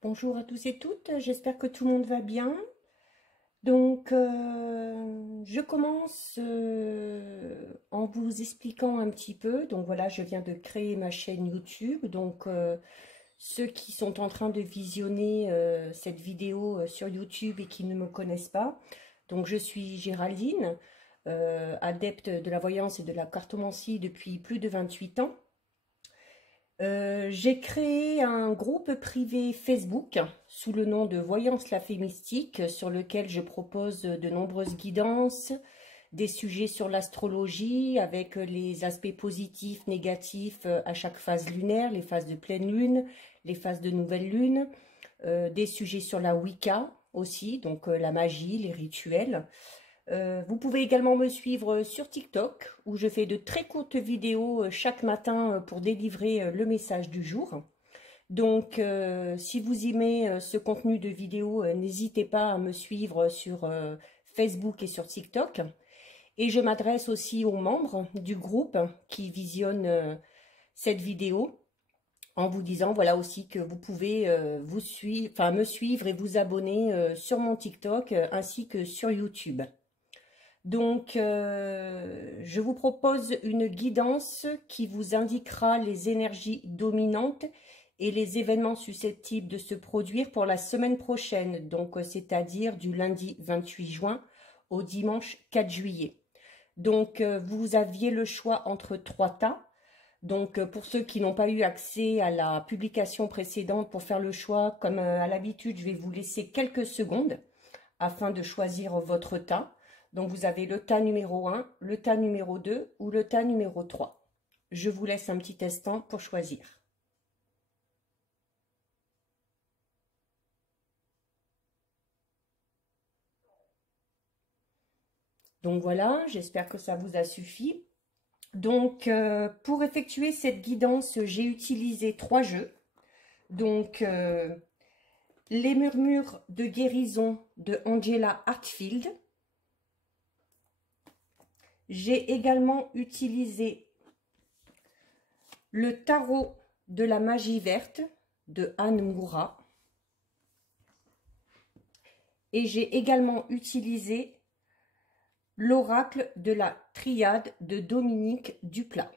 Bonjour à tous et toutes, j'espère que tout le monde va bien. Je commence en vous expliquant un petit peu. Donc voilà, je viens de créer ma chaîne YouTube. Ceux qui sont en train de visionner cette vidéo sur YouTube et qui ne me connaissent pas. Donc je suis Géraldine, adepte de la voyance et de la cartomancie depuis plus de 28 ans. J'ai créé un groupe privé Facebook sous le nom de Voyance la Fée Mystique, sur lequel je propose de nombreuses guidances, des sujets sur l'astrologie avec les aspects positifs, négatifs à chaque phase lunaire, les phases de pleine lune, les phases de nouvelle lune, des sujets sur la Wicca aussi, la magie, les rituels. Vous pouvez également me suivre sur TikTok où je fais de très courtes vidéos chaque matin pour délivrer le message du jour. Si vous aimez ce contenu de vidéo, n'hésitez pas à me suivre sur Facebook et sur TikTok. Et je m'adresse aussi aux membres du groupe qui visionnent cette vidéo en vous disant voilà aussi que vous pouvez me suivre et vous abonner sur mon TikTok ainsi que sur YouTube. Je vous propose une guidance qui vous indiquera les énergies dominantes et les événements susceptibles de se produire pour la semaine prochaine, c'est-à-dire du lundi 28 juin au dimanche 4 juillet. Vous aviez le choix entre 3 tas. Pour ceux qui n'ont pas eu accès à la publication précédente, pour faire le choix, comme à l'habitude, je vais vous laisser quelques secondes afin de choisir votre tas. Donc, vous avez le tas numéro 1, le tas numéro 2 ou le tas numéro 3. Je vous laisse un petit instant pour choisir. Donc voilà, j'espère que ça vous a suffi. Pour effectuer cette guidance, j'ai utilisé 3 jeux. Les murmures de guérison de Angela Hartfield. J'ai également utilisé le tarot de la magie verte de Anne Moura. Et j'ai également utilisé l'oracle de la triade de Dominique Duplat.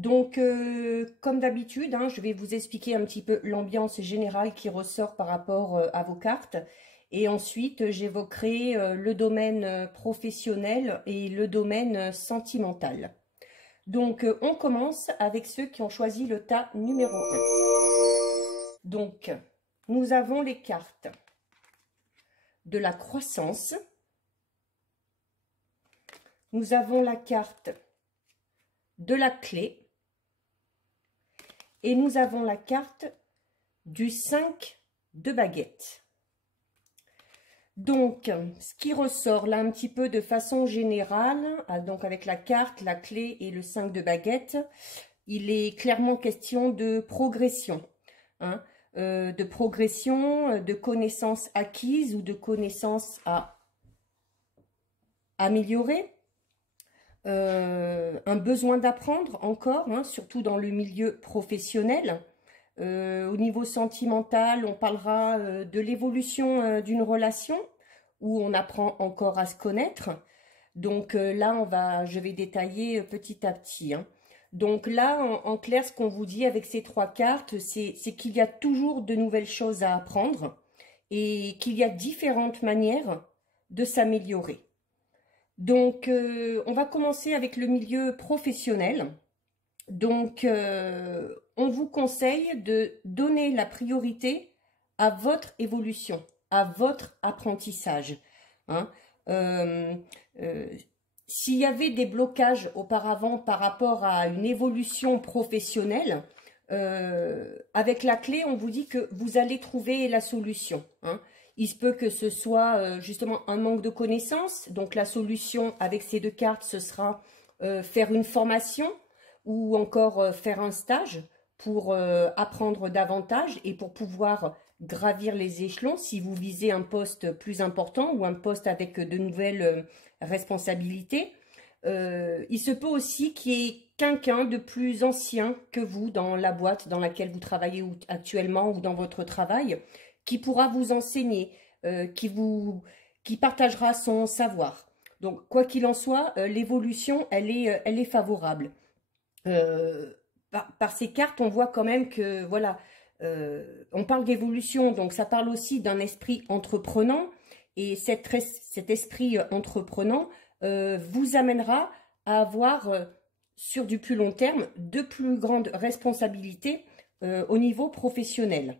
Comme d'habitude, je vais vous expliquer un petit peu l'ambiance générale qui ressort par rapport à vos cartes. Et ensuite, j'évoquerai le domaine professionnel et le domaine sentimental. On commence avec ceux qui ont choisi le tas numéro 1. Nous avons les cartes de la croissance. Nous avons la carte de la clé. Et nous avons la carte du 5 de baguette. Ce qui ressort là un petit peu de façon générale, avec la carte, la clé et le 5 de baguette, il est clairement question de progression. De connaissances acquises ou de connaissances à améliorer. Un besoin d'apprendre encore, surtout dans le milieu professionnel. Au niveau sentimental, on parlera de l'évolution d'une relation où on apprend encore à se connaître. Je vais détailler petit à petit. En clair, ce qu'on vous dit avec ces 3 cartes, c'est qu'il y a toujours de nouvelles choses à apprendre et qu'il y a différentes manières de s'améliorer. On va commencer avec le milieu professionnel. On vous conseille de donner la priorité à votre évolution, à votre apprentissage. S'il y avait des blocages auparavant par rapport à une évolution professionnelle, avec la clé, on vous dit que vous allez trouver la solution. Il se peut que ce soit justement un manque de connaissances. Donc la solution avec ces 2 cartes, ce sera faire une formation ou encore faire un stage pour apprendre davantage et pour pouvoir gravir les échelons si vous visez un poste plus important ou un poste avec de nouvelles responsabilités. Il se peut aussi qu'il y ait quelqu'un de plus ancien que vous dans la boîte dans laquelle vous travaillez actuellement ou dans votre travail, qui pourra vous enseigner, qui partagera son savoir. Donc, quoi qu'il en soit, l'évolution, elle est favorable. Euh, par ces cartes, on voit quand même que, voilà, on parle d'évolution, donc ça parle aussi d'un esprit entreprenant, et cet esprit entreprenant vous amènera à avoir, sur du plus long terme, de plus grandes responsabilités au niveau professionnel.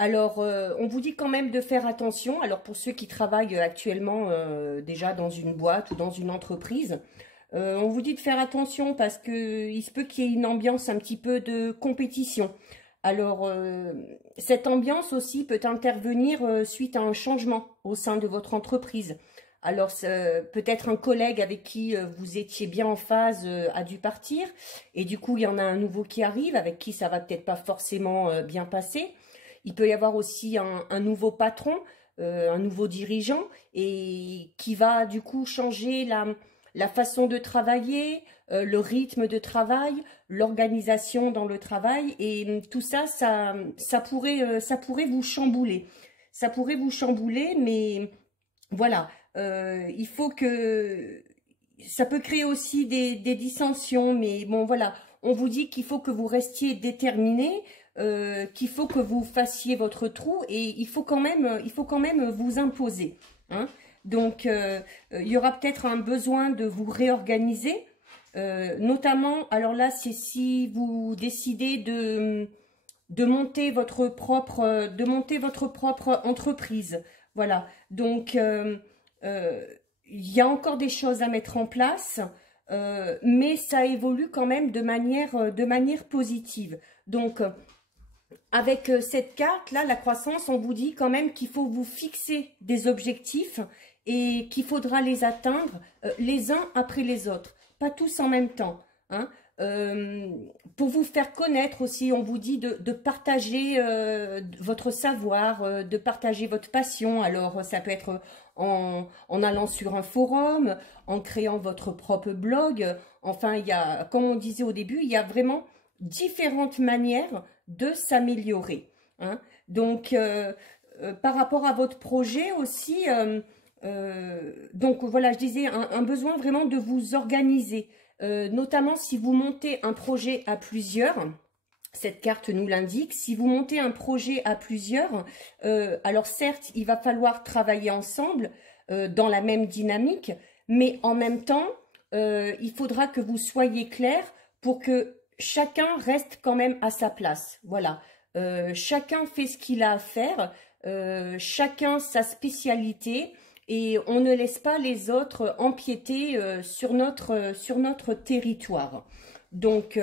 Alors, on vous dit quand même de faire attention. Alors, pour ceux qui travaillent actuellement déjà dans une boîte ou dans une entreprise, on vous dit de faire attention parce que il se peut qu'il y ait une ambiance un petit peu de compétition. Alors, cette ambiance aussi peut intervenir suite à un changement au sein de votre entreprise. Alors, peut-être un collègue avec qui vous étiez bien en phase a dû partir, et du coup, il y en a un nouveau qui arrive, avec qui ça va peut-être pas forcément bien passer. Il peut y avoir aussi un nouveau patron, un nouveau dirigeant, et qui va du coup changer la façon de travailler, le rythme de travail, l'organisation dans le travail, et tout ça, ça pourrait vous chambouler. Ça pourrait vous chambouler, mais voilà, il faut que... Ça peut créer aussi des dissensions, mais bon, voilà, on vous dit qu'il faut que vous restiez déterminé, qu'il faut que vous fassiez votre trou, et il faut quand même vous imposer, hein. Donc, il y aura peut-être un besoin de vous réorganiser, notamment, alors là, c'est si vous décidez de monter votre propre entreprise. Voilà. Donc, il y a encore des choses à mettre en place, mais ça évolue quand même de manière positive. Donc, avec cette carte-là, la croissance, on vous dit quand même qu'il faut vous fixer des objectifs et qu'il faudra les atteindre les uns après les autres, pas tous en même temps, hein. Pour vous faire connaître aussi, on vous dit de partager votre savoir, de partager votre passion. Alors, ça peut être en allant sur un forum, en créant votre propre blog. Enfin, il y a, comme on disait au début, il y a vraiment différentes manières de s'améliorer, hein. Donc, par rapport à votre projet aussi, donc voilà, je disais, un besoin vraiment de vous organiser, notamment si vous montez un projet à plusieurs. Cette carte nous l'indique. Si vous montez un projet à plusieurs, alors certes, il va falloir travailler ensemble dans la même dynamique, mais en même temps, il faudra que vous soyez clair pour que chacun reste quand même à sa place. Voilà. Chacun fait ce qu'il a à faire, chacun sa spécialité, et on ne laisse pas les autres empiéter sur notre territoire. Donc,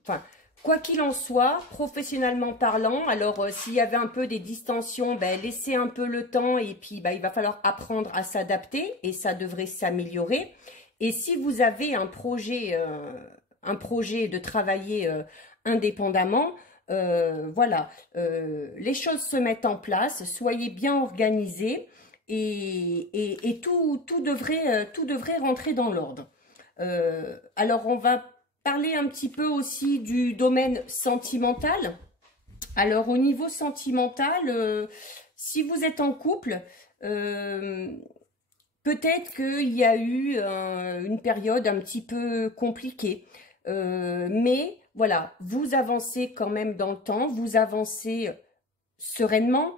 enfin, quoi qu'il en soit, professionnellement parlant, alors s'il y avait un peu des distensions, ben, laissez un peu le temps, et puis ben, il va falloir apprendre à s'adapter, et ça devrait s'améliorer. Et si vous avez un projet de travailler indépendamment, voilà, les choses se mettent en place, soyez bien organisés, et tout devrait rentrer dans l'ordre. Alors, on va parler un petit peu aussi du domaine sentimental. Alors, au niveau sentimental, si vous êtes en couple, peut-être qu'il y a eu une période un petit peu compliquée. Mais voilà, vous avancez quand même dans le temps, vous avancez sereinement.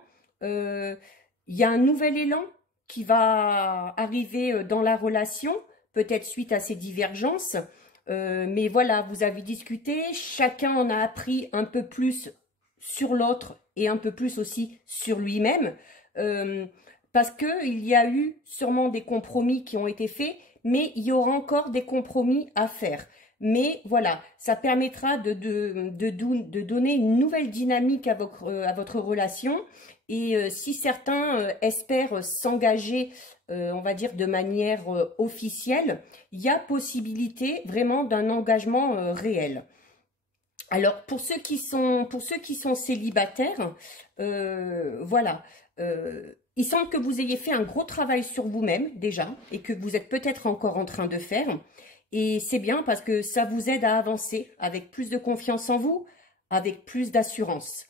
Il y a un nouvel élan qui va arriver dans la relation, peut-être suite à ces divergences. Mais voilà, vous avez discuté, chacun en a appris un peu plus sur l'autre et un peu plus aussi sur lui-même. Parce qu'il y a eu sûrement des compromis qui ont été faits, mais il y aura encore des compromis à faire. Mais voilà, ça permettra de donner une nouvelle dynamique à votre relation. Et si certains espèrent s'engager, on va dire de manière officielle, il y a possibilité vraiment d'un engagement réel. Alors pour ceux qui sont célibataires, voilà, il semble que vous ayez fait un gros travail sur vous-même déjà et que vous êtes peut-être encore en train de faire. Et c'est bien parce que ça vous aide à avancer avec plus de confiance en vous, avec plus d'assurance.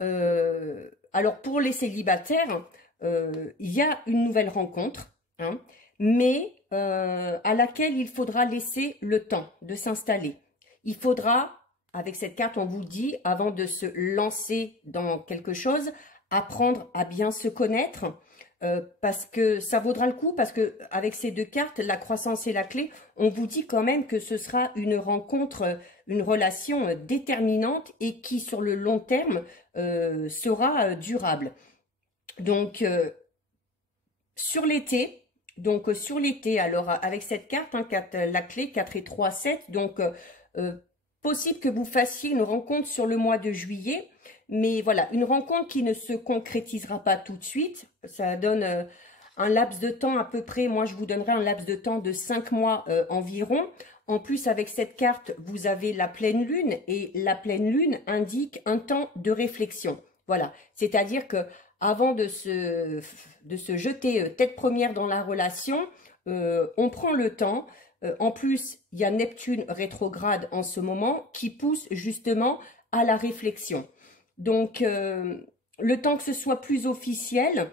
Alors pour les célibataires, il y a une nouvelle rencontre, hein, mais à laquelle il faudra laisser le temps de s'installer. Il faudra, avec cette carte, on vous dit, avant de se lancer dans quelque chose, apprendre à bien se connaître, parce que ça vaudra le coup, parce que avec ces deux cartes, la croissance et la clé, on vous dit quand même que ce sera une rencontre, une relation déterminante et qui, sur le long terme, sera durable. Donc, sur l'été, alors avec cette carte, hein, la clé 4 et 3, 7, donc possible que vous fassiez une rencontre sur le mois de juillet, mais voilà, une rencontre qui ne se concrétisera pas tout de suite. Ça donne un laps de temps à peu près, moi je vous donnerai un laps de temps de 5 mois environ. En plus, avec cette carte, vous avez la pleine lune, et la pleine lune indique un temps de réflexion. Voilà, c'est-à-dire que avant de se jeter tête première dans la relation, on prend le temps. En plus, il y a Neptune rétrograde en ce moment qui pousse justement à la réflexion. Donc, le temps que ce soit plus officiel,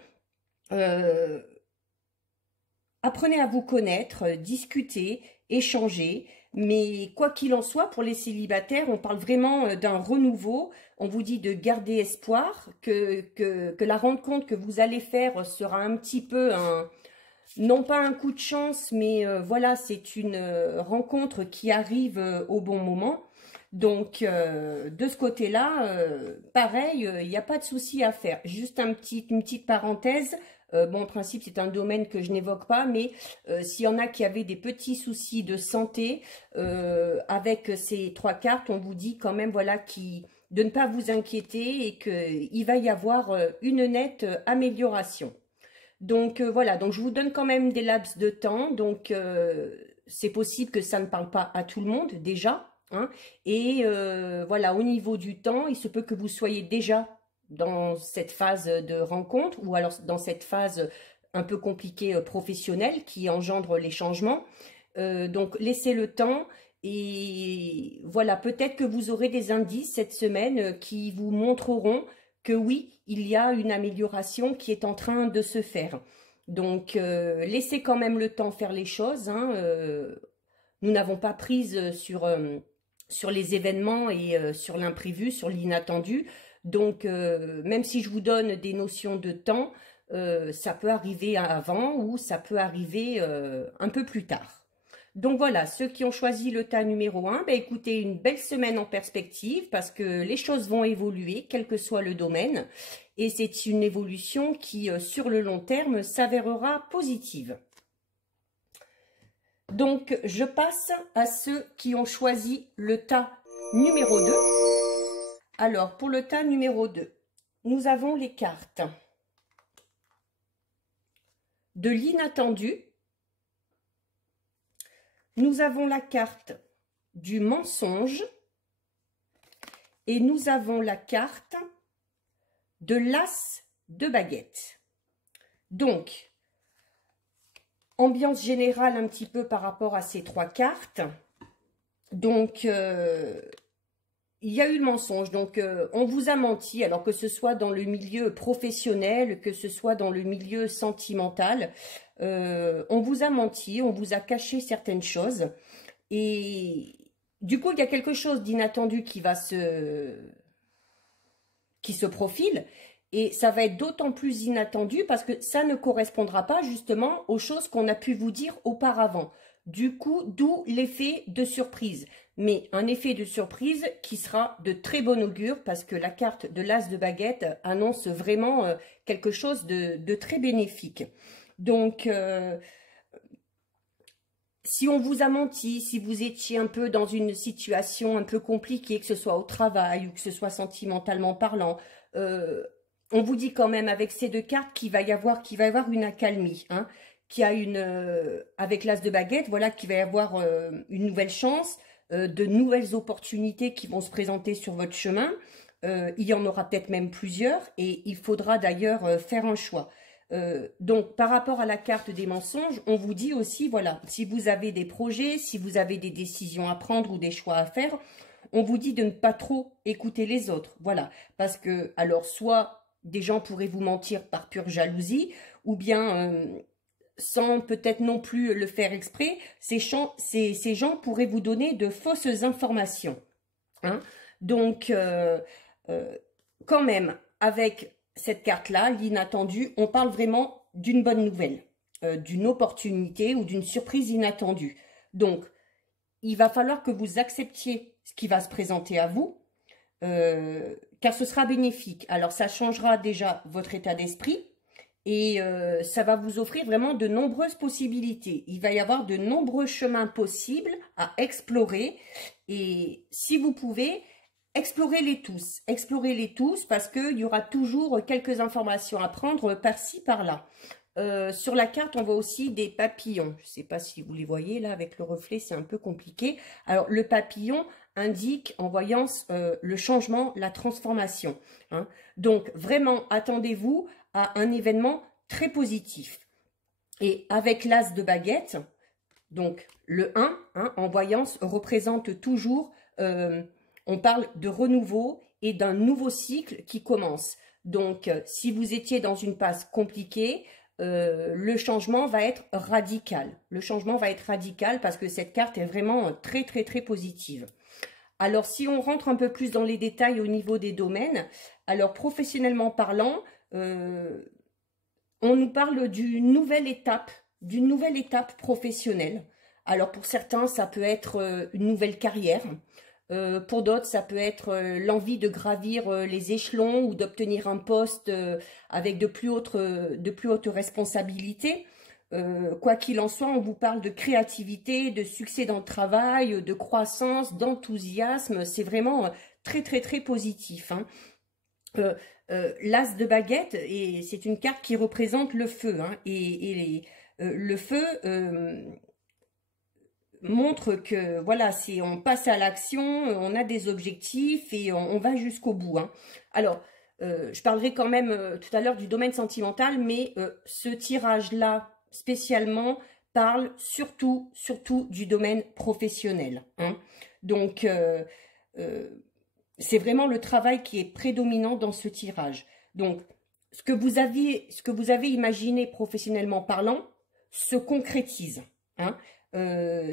apprenez à vous connaître, discutez, échangez. Mais quoi qu'il en soit, pour les célibataires, on parle vraiment d'un renouveau. On vous dit de garder espoir, que la rencontre que vous allez faire sera un petit peu non pas un coup de chance, mais voilà, c'est une rencontre qui arrive au bon moment. Donc, de ce côté-là, pareil, il n'y a pas de souci à faire. Juste une petite parenthèse. Bon, en principe, c'est un domaine que je n'évoque pas, mais s'il y en a qui avaient des petits soucis de santé, avec ces trois cartes, on vous dit quand même, voilà, de ne pas vous inquiéter et qu'il va y avoir une nette amélioration. Donc, voilà, donc je vous donne quand même des laps de temps. Donc, c'est possible que ça ne parle pas à tout le monde, déjà. Hein, et voilà, au niveau du temps, il se peut que vous soyez déjà dans cette phase de rencontre ou alors dans cette phase un peu compliquée professionnelle qui engendre les changements. Donc, laissez le temps et voilà, peut-être que vous aurez des indices cette semaine qui vous montreront que oui, il y a une amélioration qui est en train de se faire. Donc, laissez quand même le temps faire les choses. Hein, nous n'avons pas prise sur les événements et sur l'imprévu, sur l'inattendu. Donc, même si je vous donne des notions de temps, ça peut arriver avant ou ça peut arriver un peu plus tard. Donc voilà, ceux qui ont choisi le tas numéro 1, ben écoutez, une belle semaine en perspective parce que les choses vont évoluer, quel que soit le domaine. Et c'est une évolution qui, sur le long terme, s'avérera positive. Donc, je passe à ceux qui ont choisi le tas numéro 2. Alors, pour le tas numéro 2, nous avons les cartes de l'inattendu. Nous avons la carte du mensonge. Et nous avons la carte de l'as de baguette. Donc, ambiance générale un petit peu par rapport à ces trois cartes. Donc, il y a eu le mensonge. Donc, on vous a menti, alors que ce soit dans le milieu professionnel, que ce soit dans le milieu sentimental. On vous a menti, on vous a caché certaines choses. Et du coup, il y a quelque chose d'inattendu qui se profile. Et ça va être d'autant plus inattendu parce que ça ne correspondra pas justement aux choses qu'on a pu vous dire auparavant. Du coup, d'où l'effet de surprise. Mais un effet de surprise qui sera de très bon augure parce que la carte de l'as de baguette annonce vraiment quelque chose de très bénéfique. Donc, si on vous a menti, si vous étiez un peu dans une situation un peu compliquée, que ce soit au travail ou que ce soit sentimentalement parlant, on vous dit quand même avec ces deux cartes qu'il va y avoir une accalmie, hein, avec l'as de baguette, voilà, qu'il va y avoir une nouvelle chance, de nouvelles opportunités qui vont se présenter sur votre chemin. Il y en aura peut-être même plusieurs et il faudra d'ailleurs faire un choix. Donc, par rapport à la carte des mensonges, on vous dit aussi, voilà, si vous avez des projets, si vous avez des décisions à prendre ou des choix à faire, on vous dit de ne pas trop écouter les autres. Voilà, parce que, alors, soit des gens pourraient vous mentir par pure jalousie, ou bien, sans peut-être non plus le faire exprès, ces gens pourraient vous donner de fausses informations. Hein. Donc, euh, quand même, avec cette carte-là, l'inattendu, on parle vraiment d'une bonne nouvelle, d'une opportunité ou d'une surprise inattendue. Donc, il va falloir que vous acceptiez ce qui va se présenter à vous, car ce sera bénéfique. Alors, ça changera déjà votre état d'esprit et ça va vous offrir vraiment de nombreuses possibilités. Il va y avoir de nombreux chemins possibles à explorer et si vous pouvez, explorez-les tous parce qu'il y aura toujours quelques informations à prendre par-ci, par-là. Sur la carte, on voit aussi des papillons. Je ne sais pas si vous les voyez là avec le reflet, c'est un peu compliqué. Alors, le papillon indique en voyance le changement, la transformation. Hein. Donc, vraiment, attendez-vous à un événement très positif. Et avec l'as de baguette, donc le 1 hein, en voyance représente toujours... on parle de renouveau et d'un nouveau cycle qui commence. Donc, si vous étiez dans une passe compliquée, le changement va être radical. Le changement va être radical parce que cette carte est vraiment très, très, très positive. Alors, si on rentre un peu plus dans les détails au niveau des domaines, alors professionnellement parlant, on nous parle d'une nouvelle étape professionnelle. Alors, pour certains, ça peut être une nouvelle carrière. Pour d'autres, ça peut être l'envie de gravir les échelons ou d'obtenir un poste avec de plus hautes responsabilités. Quoi qu'il en soit, on vous parle de créativité, de succès dans le travail, de croissance, d'enthousiasme. C'est vraiment très, très, très positif. Hein. L'as de baguette, c'est une carte qui représente le feu. Hein, le feu... montre que voilà, on passe à l'action, on a des objectifs et on va jusqu'au bout. Hein. Alors, je parlerai quand même tout à l'heure du domaine sentimental, mais ce tirage-là spécialement parle surtout du domaine professionnel. Hein. Donc, c'est vraiment le travail qui est prédominant dans ce tirage. Donc, ce que vous avez imaginé professionnellement parlant se concrétise. Hein.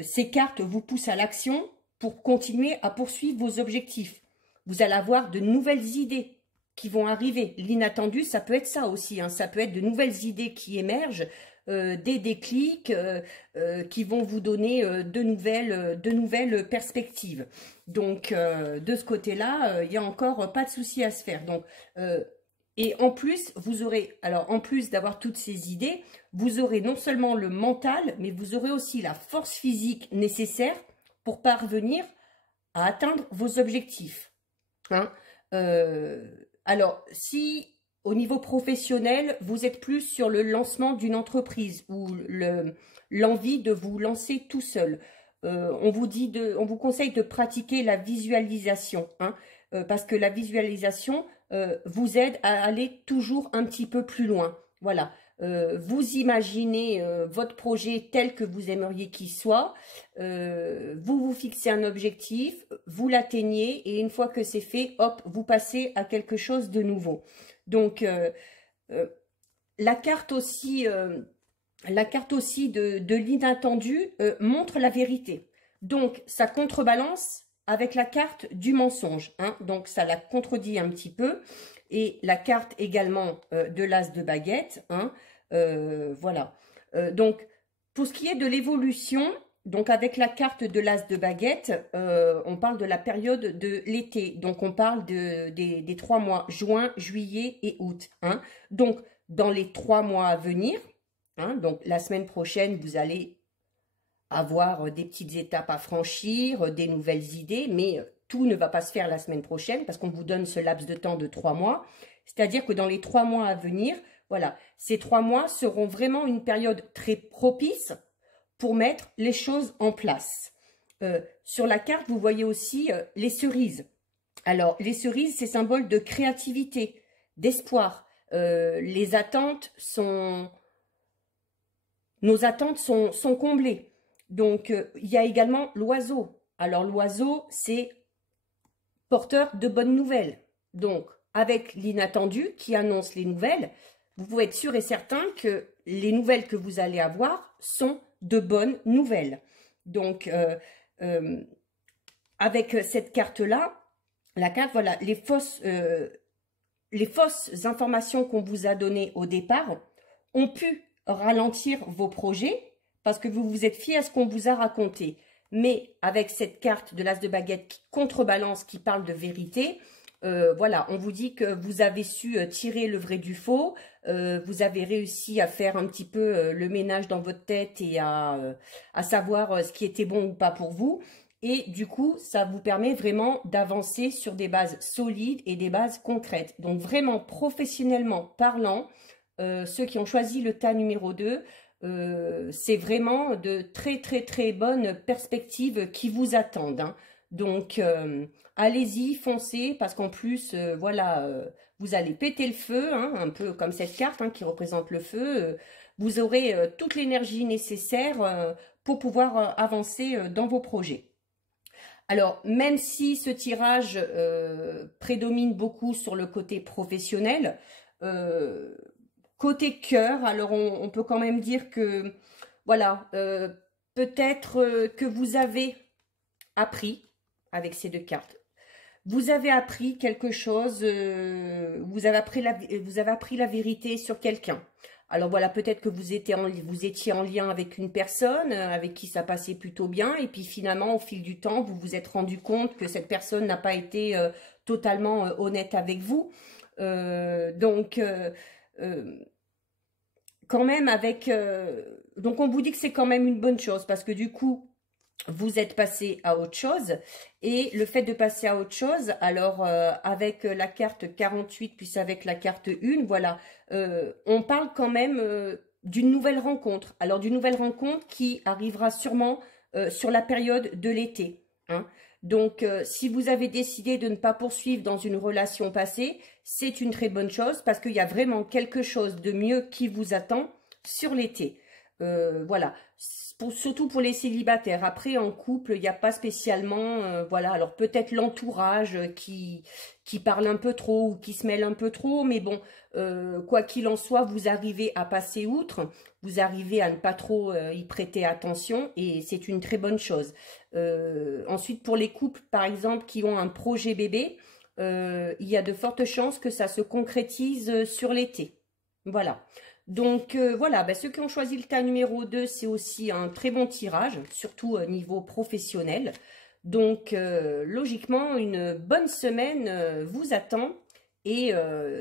Ces cartes vous poussent à l'action pour continuer à poursuivre vos objectifs. Vous allez avoir de nouvelles idées qui vont arriver. L'inattendu, ça peut être ça aussi. Hein. Ça peut être de nouvelles idées qui émergent, des déclics qui vont vous donner de nouvelles perspectives. Donc, de ce côté-là, il n'y a encore pas de souci à se faire. Donc, et en plus, vous aurez, alors en plus d'avoir toutes ces idées, vous aurez non seulement le mental, mais vous aurez aussi la force physique nécessaire pour parvenir à atteindre vos objectifs. Hein. Alors, si au niveau professionnel, vous êtes plus sur le lancement d'une entreprise ou l'envie de vous lancer tout seul, on vous conseille de pratiquer la visualisation, hein, parce que la visualisation vous aide à aller toujours un petit peu plus loin. Voilà, vous imaginez votre projet tel que vous aimeriez qu'il soit, vous vous fixez un objectif, vous l'atteignez et une fois que c'est fait, hop, vous passez à quelque chose de nouveau. Donc, la carte aussi de l'inattendu montre la vérité. Donc, ça contrebalance avec la carte du mensonge. Hein, donc, ça la contredit un petit peu. Et la carte également de l'as de baguette. Hein, voilà. Donc, pour ce qui est de l'évolution, donc avec la carte de l'as de baguette, on parle de la période de l'été. Donc, on parle des 3 mois, juin, juillet et août. Hein. Donc, dans les 3 mois à venir, hein, donc la semaine prochaine, vous allez avoir des petites étapes à franchir, des nouvelles idées, mais tout ne va pas se faire la semaine prochaine parce qu'on vous donne ce laps de temps de 3 mois. C'est-à-dire que dans les 3 mois à venir, voilà, ces 3 mois seront vraiment une période très propice pour mettre les choses en place. Sur la carte, vous voyez aussi les cerises. Alors, les cerises, c'est symbole de créativité, d'espoir. les attentes sont... Nos attentes sont comblées. Donc, il y a également l'oiseau. Alors, l'oiseau, c'est porteur de bonnes nouvelles. Donc, avec l'inattendu qui annonce les nouvelles, vous pouvez être sûr et certain que les nouvelles que vous allez avoir sont de bonnes nouvelles. Donc, avec cette carte-là, la carte, voilà, les fausses informations qu'on vous a données au départ ont pu ralentir vos projets parce que vous vous êtes fié à ce qu'on vous a raconté. Mais avec cette carte de l'as de baguette qui contrebalance, qui parle de vérité, voilà, on vous dit que vous avez su tirer le vrai du faux, vous avez réussi à faire un petit peu le ménage dans votre tête et à savoir ce qui était bon ou pas pour vous. Et du coup, ça vous permet vraiment d'avancer sur des bases solides et des bases concrètes. Donc vraiment, professionnellement parlant, ceux qui ont choisi le tas numéro 2, c'est vraiment de très très très bonnes perspectives qui vous attendent, hein. Donc, allez-y, foncez, parce qu'en plus, voilà, vous allez péter le feu, hein, un peu comme cette carte hein, qui représente le feu. Vous aurez toute l'énergie nécessaire pour pouvoir avancer dans vos projets. Alors, même si ce tirage prédomine beaucoup sur le côté professionnel, côté cœur, alors on peut quand même dire que, voilà, peut-être que vous avez appris avec ces deux cartes. Vous avez appris quelque chose, vous avez appris la vérité sur quelqu'un. Alors voilà, peut-être que vous étiez en lien avec une personne avec qui ça passait plutôt bien. Et puis finalement, au fil du temps, vous vous êtes rendu compte que cette personne n'a pas été totalement honnête avec vous. Quand même avec... donc on vous dit que c'est quand même une bonne chose parce que du coup, vous êtes passé à autre chose. Et le fait de passer à autre chose, alors avec la carte 48 puis avec la carte 1, voilà, on parle quand même d'une nouvelle rencontre. Alors d'une nouvelle rencontre qui arrivera sûrement sur la période de l'été, hein. Donc si vous avez décidé de ne pas poursuivre dans une relation passée, c'est une très bonne chose parce qu'il y a vraiment quelque chose de mieux qui vous attend sur l'été. Voilà, surtout pour les célibataires. Après, en couple, il n'y a pas spécialement, voilà, alors peut-être l'entourage qui parle un peu trop ou qui se mêle un peu trop, mais bon, quoi qu'il en soit, vous arrivez à passer outre, vous arrivez à ne pas trop y prêter attention et c'est une très bonne chose. Ensuite, pour les couples, par exemple, qui ont un projet bébé, il y a de fortes chances que ça se concrétise sur l'été. Voilà. Donc voilà, ben, ceux qui ont choisi le tas numéro 2, c'est aussi un très bon tirage, surtout au niveau professionnel. Donc logiquement, une bonne semaine vous attend. Et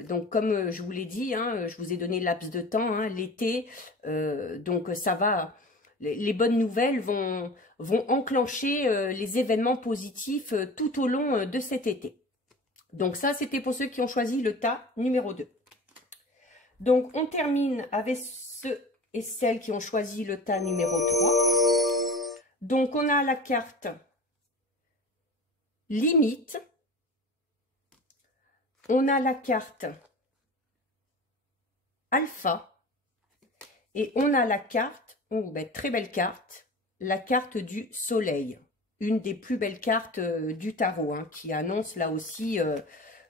donc comme je vous l'ai dit, hein, je vous ai donné le laps de temps, hein, l'été, donc ça va, les bonnes nouvelles vont enclencher les événements positifs tout au long de cet été. Donc ça, c'était pour ceux qui ont choisi le tas numéro 2. Donc, on termine avec ceux et celles qui ont choisi le tas numéro 3. Donc, on a la carte limite. On a la carte alpha. Et on a la carte, oh, ben, très belle carte, la carte du soleil. Une des plus belles cartes du tarot, hein, qui annonce là aussi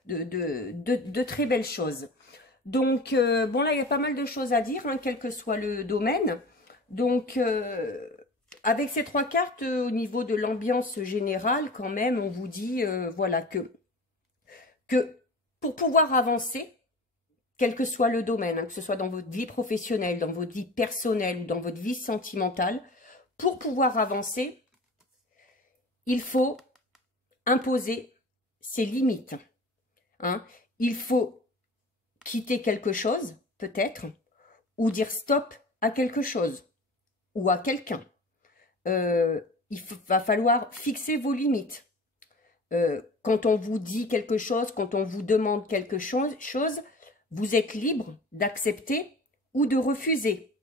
de très belles choses. Donc, bon, là, il y a pas mal de choses à dire, hein, quel que soit le domaine. Donc, avec ces trois cartes, au niveau de l'ambiance générale, quand même, on vous dit, voilà, que pour pouvoir avancer, quel que soit le domaine, hein, que ce soit dans votre vie professionnelle, dans votre vie personnelle ou dans votre vie sentimentale, pour pouvoir avancer, il faut imposer ses limites, hein. Il faut quitter quelque chose, peut-être, ou dire stop à quelque chose, ou à quelqu'un. Il va falloir fixer vos limites. Quand on vous dit quelque chose, quand on vous demande quelque chose, vous êtes libre d'accepter ou de refuser.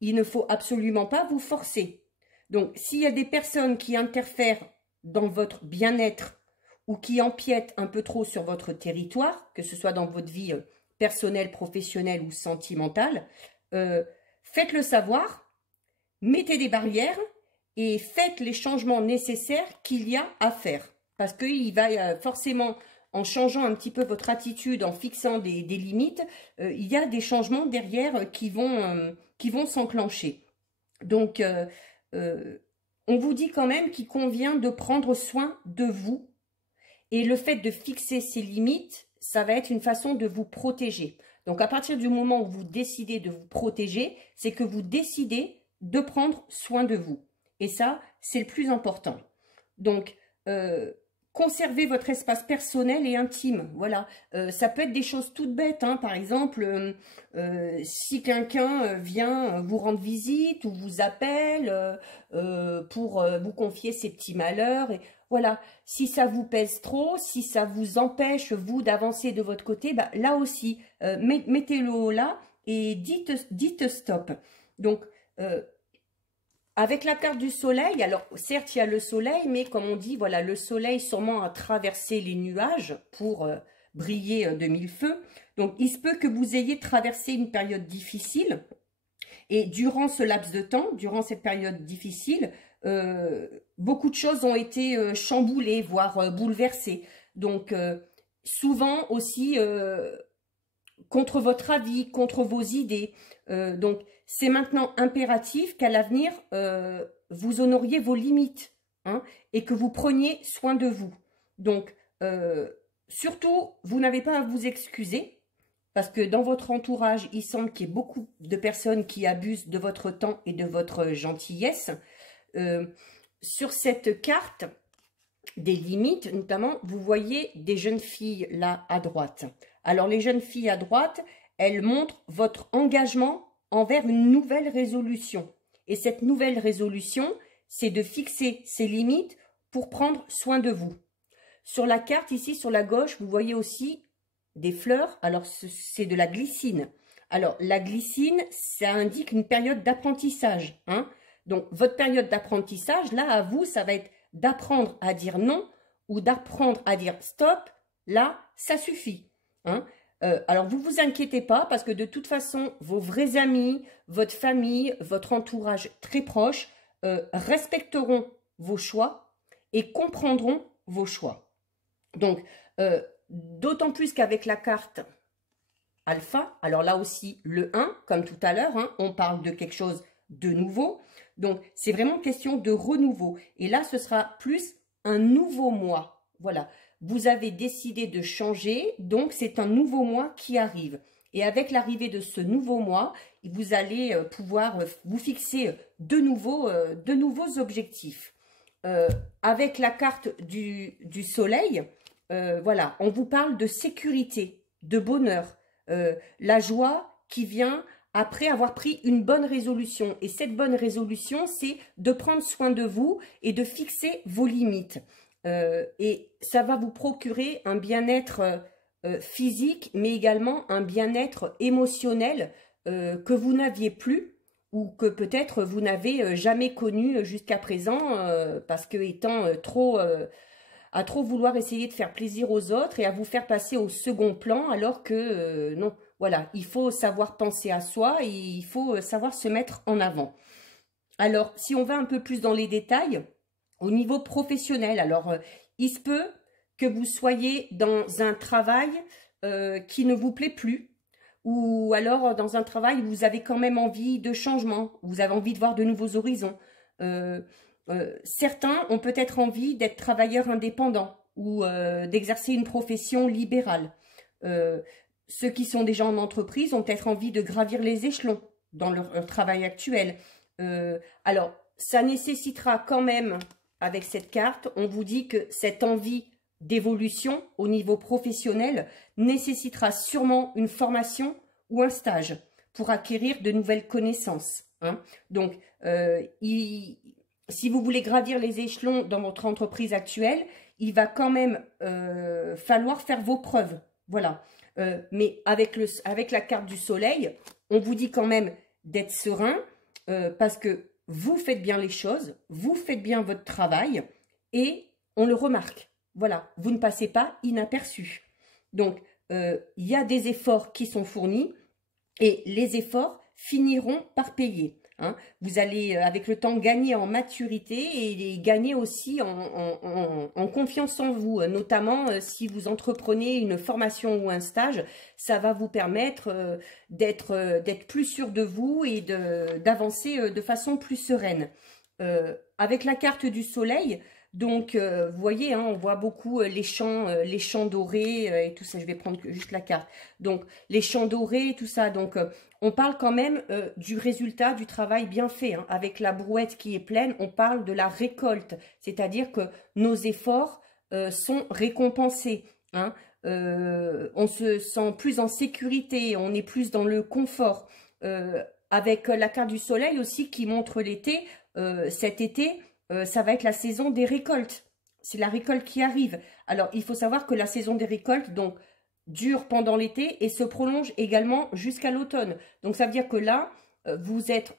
Il ne faut absolument pas vous forcer. Donc, s'il y a des personnes qui interfèrent dans votre bien-être ou qui empiètent un peu trop sur votre territoire, que ce soit dans votre vie personnel, professionnel ou sentimental, faites-le savoir, mettez des barrières et faites les changements nécessaires qu'il y a à faire. Parce qu'il va forcément, en changeant un petit peu votre attitude, en fixant des limites, il y a des changements derrière qui vont s'enclencher. Donc, on vous dit quand même qu'il convient de prendre soin de vous. Et le fait de fixer ces limites, ça va être une façon de vous protéger. Donc, à partir du moment où vous décidez de vous protéger, c'est que vous décidez de prendre soin de vous. Et ça, c'est le plus important. Donc, conservez votre espace personnel et intime. Voilà, ça peut être des choses toutes bêtes, hein. Par exemple, si quelqu'un vient vous rendre visite ou vous appelle pour vous confier ses petits malheurs. Et voilà, si ça vous pèse trop, si ça vous empêche, vous, d'avancer de votre côté, bah, là aussi, mettez-le là et dites stop. Donc, avec la carte du soleil, alors certes il y a le soleil, mais comme on dit, voilà, le soleil sûrement a traversé les nuages pour briller de mille feux. Donc il se peut que vous ayez traversé une période difficile. Et durant ce laps de temps, durant cette période difficile, beaucoup de choses ont été chamboulées, voire bouleversées. Donc souvent aussi contre votre avis, contre vos idées. Donc c'est maintenant impératif qu'à l'avenir, vous honoriez vos limites, hein, et que vous preniez soin de vous. Donc, surtout, vous n'avez pas à vous excuser, parce que dans votre entourage, il semble qu'il y ait beaucoup de personnes qui abusent de votre temps et de votre gentillesse. Sur cette carte des limites, notamment, vous voyez des jeunes filles là à droite. Alors, les jeunes filles à droite, elles montrent votre engagement envers une nouvelle résolution. Et cette nouvelle résolution, c'est de fixer ses limites pour prendre soin de vous. Sur la carte, ici, sur la gauche, vous voyez aussi des fleurs. Alors, c'est de la glycine. Alors, la glycine, ça indique une période d'apprentissage, hein. Donc, votre période d'apprentissage, là, à vous, ça va être d'apprendre à dire non ou d'apprendre à dire stop. Là, ça suffit, hein. Alors, vous ne vous inquiétez pas parce que de toute façon, vos vrais amis, votre famille, votre entourage très proche respecteront vos choix et comprendront vos choix. Donc, d'autant plus qu'avec la carte alpha, alors là aussi, le 1, comme tout à l'heure, hein, on parle de quelque chose de nouveau. Donc, c'est vraiment question de renouveau. Et là, ce sera plus un nouveau mois. Voilà. Vous avez décidé de changer, donc c'est un nouveau mois qui arrive. Et avec l'arrivée de ce nouveau mois, vous allez pouvoir vous fixer de nouveaux objectifs. Avec la carte du soleil, voilà, on vous parle de sécurité, de bonheur, la joie qui vient après avoir pris une bonne résolution. Et cette bonne résolution, c'est de prendre soin de vous et de fixer vos limites. Et ça va vous procurer un bien-être physique, mais également un bien-être émotionnel que vous n'aviez plus ou que peut-être vous n'avez jamais connu jusqu'à présent parce que étant à trop vouloir essayer de faire plaisir aux autres et à vous faire passer au second plan alors que non, voilà, il faut savoir penser à soi et il faut savoir se mettre en avant. Alors, si on va un peu plus dans les détails, au niveau professionnel, alors il se peut que vous soyez dans un travail qui ne vous plaît plus, ou alors dans un travail où vous avez quand même envie de changement, vous avez envie de voir de nouveaux horizons. Certains ont peut-être envie d'être travailleurs indépendants ou d'exercer une profession libérale. Ceux qui sont déjà en entreprise ont peut-être envie de gravir les échelons dans leur travail actuel. Alors, ça nécessitera quand même, avec cette carte, on vous dit que cette envie d'évolution au niveau professionnel nécessitera sûrement une formation ou un stage pour acquérir de nouvelles connaissances, hein. Donc, si vous voulez gravir les échelons dans votre entreprise actuelle, il va quand même falloir faire vos preuves. Voilà. Mais avec la carte du soleil, on vous dit quand même d'être serein parce que vous faites bien les choses, vous faites bien votre travail et on le remarque. Voilà, vous ne passez pas inaperçu. Donc, il y a des efforts qui sont fournis et les efforts finiront par payer. Hein. Vous allez, avec le temps, gagner en maturité et gagner aussi en confiance en vous. Notamment, si vous entreprenez une formation ou un stage, ça va vous permettre d'être plus sûr de vous et d'avancer de façon plus sereine. Avec la carte du soleil, donc vous voyez, hein, on voit beaucoup les champs dorés et tout ça. Je vais prendre juste la carte. Donc les champs dorés, tout ça. Donc on parle quand même du résultat du travail bien fait. Hein. Avec la brouette qui est pleine, on parle de la récolte. C'est-à-dire que nos efforts sont récompensés. Hein. On se sent plus en sécurité, on est plus dans le confort. Avec la carte du soleil aussi qui montre l'été, cet été, ça va être la saison des récoltes. C'est la récolte qui arrive. Alors, il faut savoir que la saison des récoltes, donc, dure pendant l'été et se prolonge également jusqu'à l'automne. Donc, ça veut dire que là, vous êtes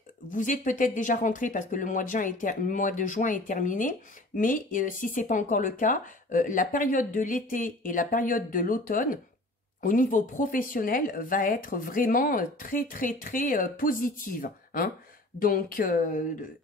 peut-être déjà rentré parce que le mois de juin est terminé. Mais si ce n'est pas encore le cas, la période de l'été et la période de l'automne, au niveau professionnel, va être vraiment très, très, très positive. Hein. Donc,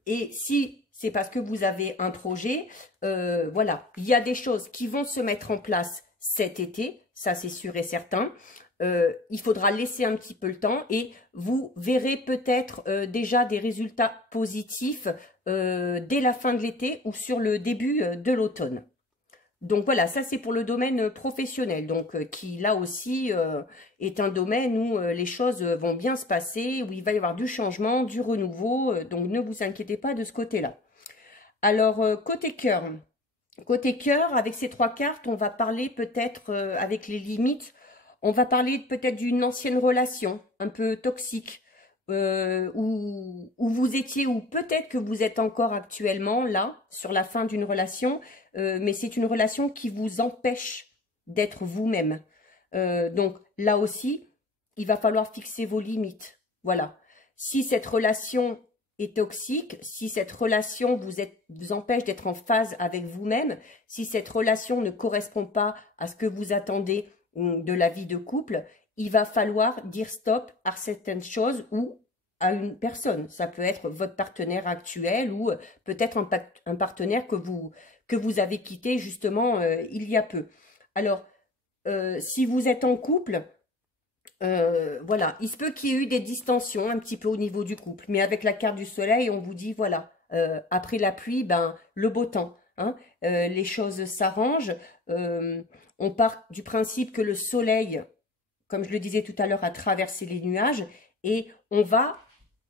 et si c'est parce que vous avez un projet, voilà, il y a des choses qui vont se mettre en place cet été, ça c'est sûr et certain. Il faudra laisser un petit peu le temps et vous verrez peut-être déjà des résultats positifs dès la fin de l'été ou sur le début de l'automne. Donc voilà, ça c'est pour le domaine professionnel, donc qui là aussi est un domaine où les choses vont bien se passer, où il va y avoir du changement, du renouveau, donc ne vous inquiétez pas de ce côté-là. Alors côté cœur, avec ces trois cartes, on va parler peut-être avec les limites, on va parler peut-être d'une ancienne relation un peu toxique, où vous étiez, ou peut-être que vous êtes encore actuellement là, sur la fin d'une relation, mais c'est une relation qui vous empêche d'être vous-même. Donc là aussi, il va falloir fixer vos limites. Voilà. Si cette relation est toxique, si cette relation vous empêche d'être en phase avec vous-même, si cette relation ne correspond pas à ce que vous attendez de la vie de couple, il va falloir dire stop à certaines choses ou à une personne. Ça peut être votre partenaire actuel ou peut-être un partenaire que vous avez quitté justement il y a peu. Alors, si vous êtes en couple, voilà, il se peut qu'il y ait eu des distensions un petit peu au niveau du couple. Mais avec la carte du soleil, on vous dit, voilà, après la pluie, ben, le beau temps. Hein, les choses s'arrangent. On part du principe que le soleil, comme je le disais tout à l'heure, a traversé les nuages et on va,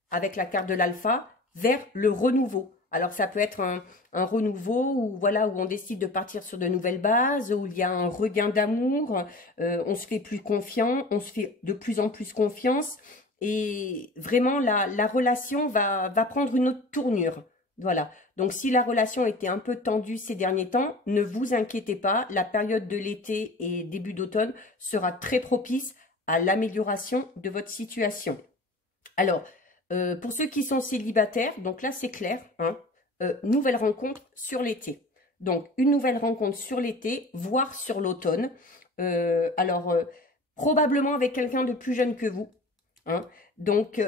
avec la carte de l'alpha, vers le renouveau. Alors ça peut être un renouveau où, voilà, où on décide de partir sur de nouvelles bases, où il y a un regain d'amour, on se fait plus confiant, on se fait de plus en plus confiance et vraiment la relation va prendre une autre tournure. Voilà, donc si la relation était un peu tendue ces derniers temps, ne vous inquiétez pas, la période de l'été et début d'automne sera très propice à l'amélioration de votre situation. Alors, pour ceux qui sont célibataires, donc là c'est clair, hein, nouvelle rencontre sur l'été. Donc une nouvelle rencontre sur l'été, voire sur l'automne. Alors, probablement avec quelqu'un de plus jeune que vous. Hein. Donc,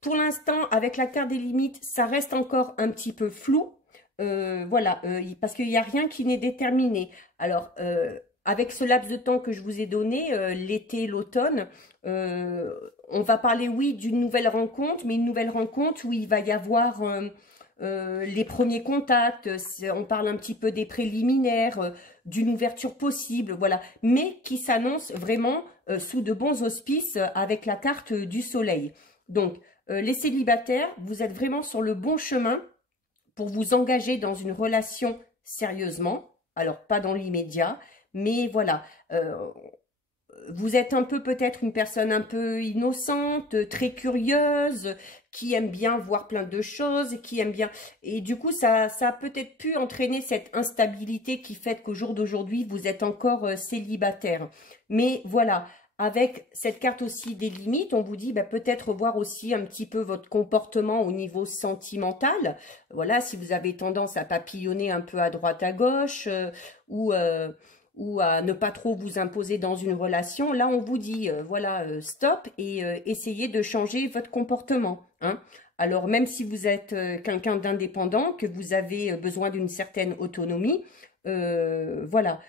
pour l'instant, avec la carte des limites, ça reste encore un petit peu flou. Voilà, parce qu'il n'y a rien qui n'est déterminé. Alors, avec ce laps de temps que je vous ai donné, l'été, l'automne, on va parler, oui, d'une nouvelle rencontre, mais une nouvelle rencontre où il va y avoir les premiers contacts, on parle un petit peu des préliminaires, d'une ouverture possible, voilà, mais qui s'annonce vraiment sous de bons auspices avec la carte du soleil. Donc, les célibataires, vous êtes vraiment sur le bon chemin pour vous engager dans une relation sérieusement, alors pas dans l'immédiat, mais voilà, vous êtes un peu peut-être une personne un peu innocente, très curieuse, qui aime bien voir plein de choses, qui aime bien... Et du coup, ça a peut-être pu entraîner cette instabilité qui fait qu'au jour d'aujourd'hui, vous êtes encore célibataire. Mais voilà, avec cette carte aussi des limites, on vous dit bah, peut-être voir aussi un petit peu votre comportement au niveau sentimental. Voilà, si vous avez tendance à papillonner un peu à droite à gauche ou ou à ne pas trop vous imposer dans une relation, là on vous dit voilà, stop, et essayez de changer votre comportement, hein. Alors même si vous êtes quelqu'un d'indépendant, que vous avez besoin d'une certaine autonomie, voilà,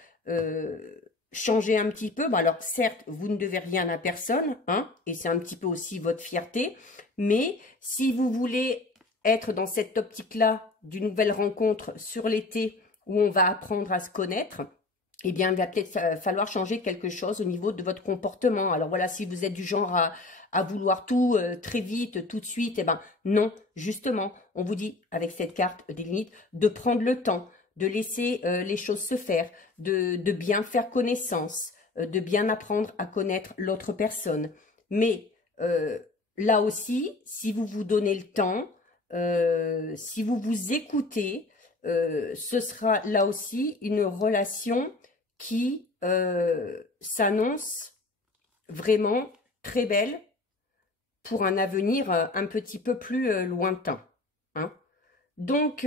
changez un petit peu. Bon, alors certes, vous ne devez rien à personne, hein, et c'est un petit peu aussi votre fierté, mais si vous voulez être dans cette optique-là d'une nouvelle rencontre sur l'été où on va apprendre à se connaître, eh bien, il va peut-être falloir changer quelque chose au niveau de votre comportement. Alors voilà, si vous êtes du genre à vouloir tout très vite, tout de suite, eh ben non, justement, on vous dit avec cette carte des limites de prendre le temps, de laisser les choses se faire, de bien faire connaissance, de bien apprendre à connaître l'autre personne. Mais là aussi, si vous vous donnez le temps, si vous vous écoutez, ce sera là aussi une relation qui s'annonce vraiment très belle pour un avenir un petit peu plus lointain, hein. Donc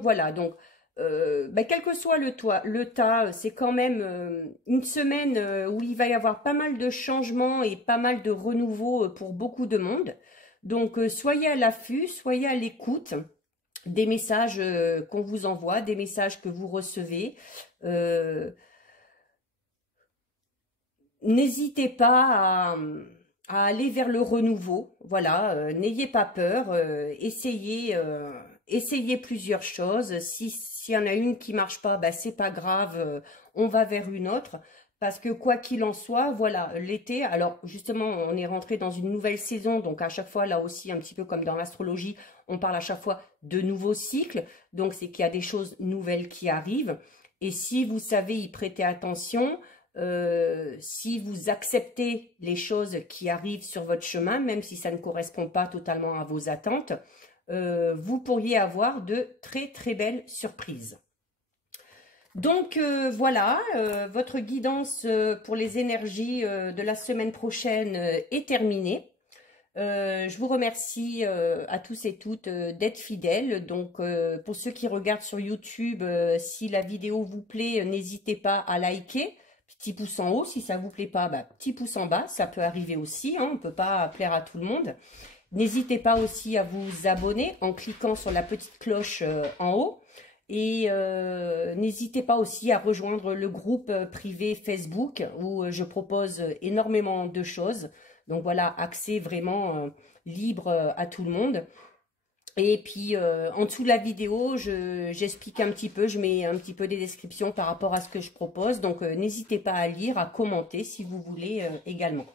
voilà, donc quel que soit le tas, c'est quand même une semaine où il va y avoir pas mal de changements et pas mal de renouveau pour beaucoup de monde. Donc soyez à l'affût, soyez à l'écoute des messages qu'on vous envoie, des messages que vous recevez. N'hésitez pas à aller vers le renouveau. Voilà, n'ayez pas peur, essayez plusieurs choses. S'il y en a une qui marche pas, bah, c'est pas grave, on va vers une autre. Parce que quoi qu'il en soit, voilà, l'été, alors justement, on est rentré dans une nouvelle saison, donc à chaque fois, là aussi, un petit peu comme dans l'astrologie, on parle à chaque fois de nouveaux cycles, donc c'est qu'il y a des choses nouvelles qui arrivent, et si vous savez y prêter attention, si vous acceptez les choses qui arrivent sur votre chemin, même si ça ne correspond pas totalement à vos attentes, vous pourriez avoir de très très belles surprises. Donc voilà, votre guidance pour les énergies de la semaine prochaine est terminée. Je vous remercie à tous et toutes d'être fidèles. Donc pour ceux qui regardent sur YouTube, si la vidéo vous plaît, n'hésitez pas à liker. Petit pouce en haut, si ça vous plaît pas, bah, petit pouce en bas, ça peut arriver aussi, hein, on ne peut pas plaire à tout le monde. N'hésitez pas aussi à vous abonner en cliquant sur la petite cloche en haut. Et n'hésitez pas aussi à rejoindre le groupe privé Facebook où je propose énormément de choses. Donc voilà, accès vraiment libre à tout le monde. Et puis en dessous de la vidéo, j'explique un petit peu, je mets un petit peu des descriptions par rapport à ce que je propose. Donc n'hésitez pas à lire, à commenter si vous voulez également.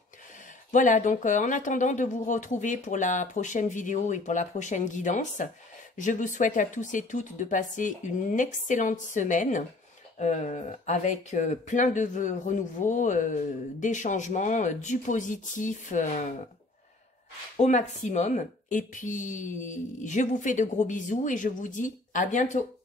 Voilà, donc en attendant de vous retrouver pour la prochaine vidéo et pour la prochaine guidance, je vous souhaite à tous et toutes de passer une excellente semaine avec plein de vœux renouveaux, des changements, du positif au maximum. Et puis, je vous fais de gros bisous et je vous dis à bientôt.